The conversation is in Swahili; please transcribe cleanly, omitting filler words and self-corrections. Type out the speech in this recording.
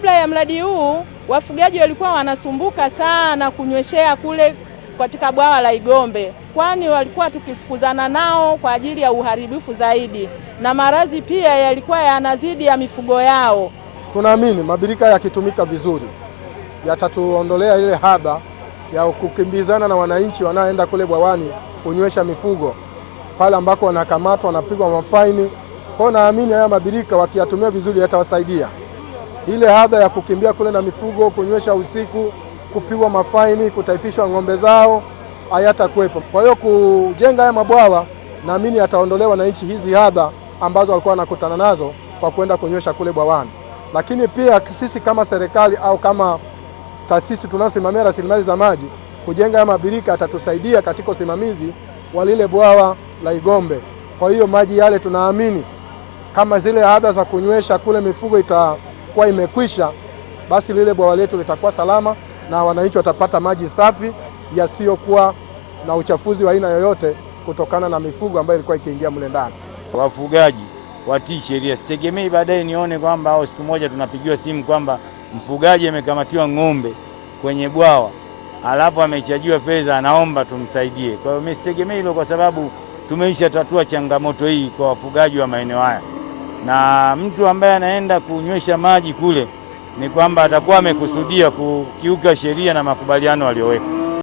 kabla ya mradi huu wafugaji walikuwa wanasumbuka sana kunyweshea kule katika bwawa la Igombe, kwani walikuwa tukifukuzana nao kwa ajili ya uharibifu zaidi, na maradhi pia yalikuwa yanazidi ya mifugo yao. Tunaamini mabirika yakitumika vizuri yatatuondolea ile hadha ya kukimbizana na wananchi wanaoenda kule bwawani kunywesha mifugo, pale ambako wanakamatwa wanapigwa mafaini. Kwa naamini haya mabirika wakiyatumia vizuri yatawasaidia. Ile hadha ya kukimbia kule na mifugo, kunywesha usiku, kupigwa mafaini, kutaifishwa ng'ombe zao hayatakuwepo. Kwa hiyo kujenga haya mabwawa, naamini yataondolewa wananchi hizi hadha ambazo walikuwa wanakutana nazo kwa kwenda kunywesha kule bwawani. Lakini pia sisi kama serikali au kama taasisi tunayosimamia rasilimali za maji, kujenga haya mabirika yatatusaidia katika usimamizi wa lile bwawa la Igombe. Kwa hiyo maji yale tunaamini kama zile adha za kunywesha kule mifugo itakuwa imekwisha, basi lile bwawa letu litakuwa salama na wananchi watapata maji safi yasiyokuwa na uchafuzi wa aina yoyote kutokana na mifugo ambayo ilikuwa ikiingia mle ndani. Wafugaji watii sheria, sitegemei baadaye nione kwamba au siku moja tunapigiwa simu kwamba mfugaji amekamatiwa ng'ombe kwenye bwawa alafu amechajiwa fedha anaomba tumsaidie. Kwa hiyo mimi sitegemei hilo, kwa sababu tumeisha tatua changamoto hii kwa wafugaji wa maeneo haya, na mtu ambaye anaenda kunywesha maji kule ni kwamba atakuwa amekusudia kukiuka sheria na makubaliano aliyoweka.